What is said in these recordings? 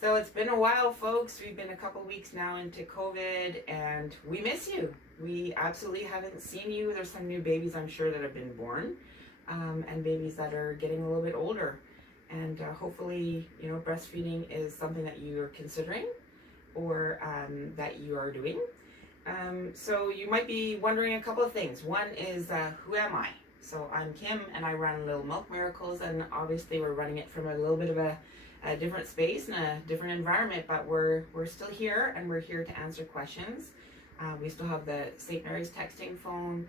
So it's been a while, folks. We've been a couple weeks now into COVID, and we miss you. We absolutely haven't seen you. There's some new babies, I'm sure, that have been born, and babies that are getting a little bit older. And hopefully, breastfeeding is something that you're considering or that you are doing. So you might be wondering a couple of things. One is, who am I? So I'm Kim, and I run Little Milk Miracles, and obviously we're running it from a little bit of a different space and a different environment, but we're still here, and we're here to answer questions. We still have the St. Mary's texting phone.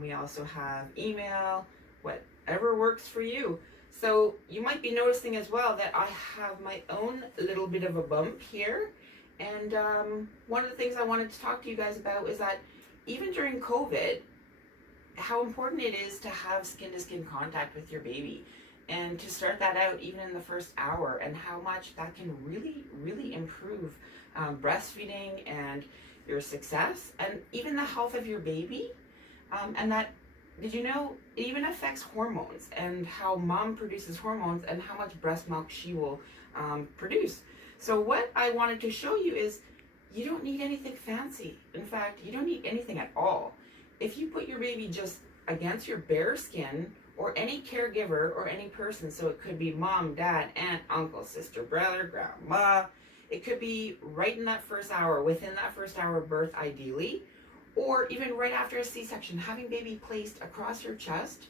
We also have email, whatever works for you. So you might be noticing as well that I have my own little bit of a bump here. And one of the things I wanted to talk to you guys about is that even during COVID, how important it is to have skin-to-skin contact with your baby, and to start that out even in the first hour, and how much that can really improve breastfeeding and your success and even the health of your baby. And that, did you know, it even affects hormones and how mom produces hormones and how much breast milk she will produce. So what I wanted to show you is you don't need anything fancy. In fact, you don't need anything at all. If you put your baby just against your bare skin, or any caregiver or any person, so it could be mom, dad, aunt, uncle, sister, brother, grandma, it could be right in that first hour, within that first hour of birth ideally, or even right after a C-section, having baby placed across your chest,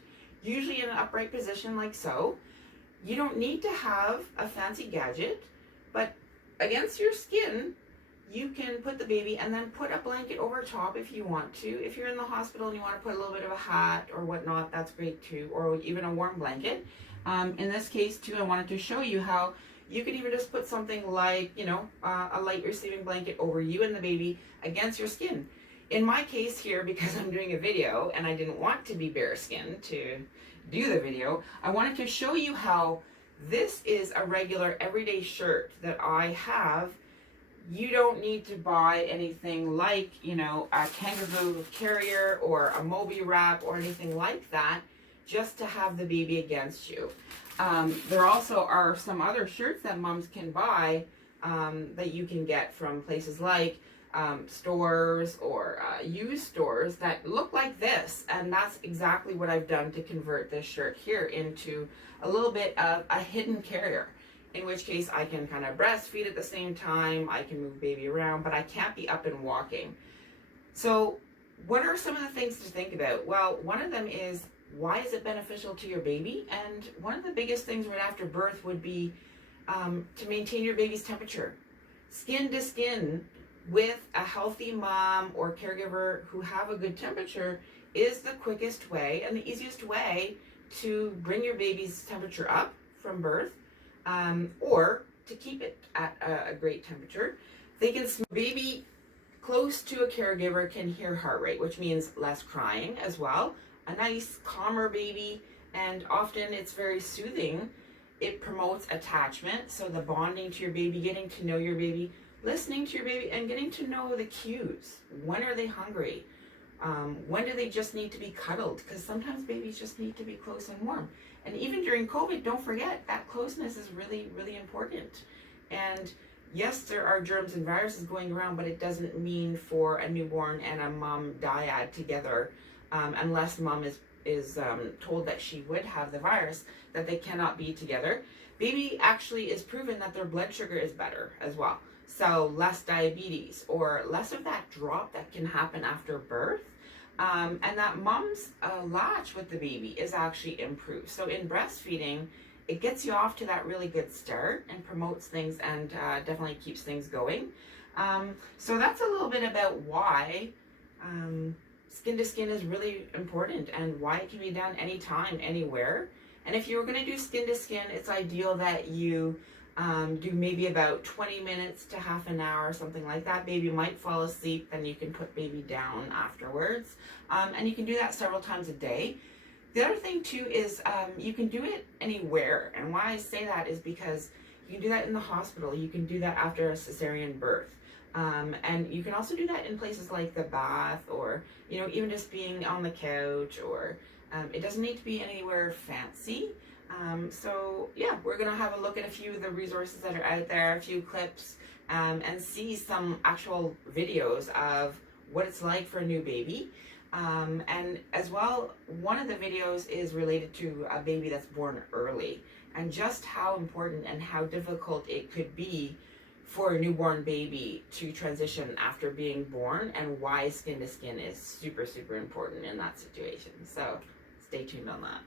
usually in an upright position like so. You don't need to have a fancy gadget, but against your skin, you can put the baby and then put a blanket over top if you want to. If you're in the hospital and you want to put a little bit of a hat or whatnot, that's great too, or even a warm blanket. In this case too, I wanted to show you how you could even just put something like, a light receiving blanket over you and the baby against your skin. In my case here, because I'm doing a video and I didn't want to be bare skin to do the video, I wanted to show you how this is a regular everyday shirt that I have. You don't need to buy anything like, a kangaroo carrier or a Moby wrap or anything like that just to have the baby against you. There also are some other shirts that moms can buy that you can get from places like stores or used stores that look like this. And that's exactly what I've done to convert this shirt here into a little bit of a hidden carrier. In which case I can kind of breastfeed at the same time, I can move baby around, but I can't be up and walking. So what are some of the things to think about? Well, one of them is, why is it beneficial to your baby? And one of the biggest things right after birth would be to maintain your baby's temperature. Skin to skin with a healthy mom or caregiver who have a good temperature is the quickest way and the easiest way to bring your baby's temperature up from birth. Or to keep it at a great temperature. They can, baby close to a caregiver can hear heart rate, which means less crying as well. A nice, calmer baby, and often it's very soothing. It promotes attachment, so the bonding to your baby, getting to know your baby, listening to your baby, and getting to know the cues. When are they hungry? When do they just need to be cuddled? Because sometimes babies just need to be close and warm. And even during COVID, don't forget that closeness is really important. And yes, there are germs and viruses going around, but it doesn't mean for a newborn and a mom dyad together, unless mom is told that she would have the virus, that they cannot be together. Baby actually is proven that their blood sugar is better as well. So less diabetes or less of that drop that can happen after birth. And that mom's latch with the baby is actually improved. So in breastfeeding, it gets you off to that really good start and promotes things and definitely keeps things going. So that's a little bit about why skin to skin is really important and why it can be done anytime, anywhere. And if you're going to do skin to skin, it's ideal that you do maybe about 20 minutes to half an hour, something like that. Baby might fall asleep, then you can put baby down afterwards. And you can do that several times a day. The other thing too is you can do it anywhere. And why I say that is because you can do that in the hospital. You can do that after a cesarean birth. And you can also do that in places like the bath, or, even just being on the couch, or it doesn't need to be anywhere fancy. So yeah, we're gonna have a look at a few of the resources that are out there, a few clips, and see some actual videos of what it's like for a new baby. And as well, one of the videos is related to a baby that's born early, and just how important and how difficult it could be for a newborn baby to transition after being born, and why skin to skin is super, super important in that situation. So stay tuned on that.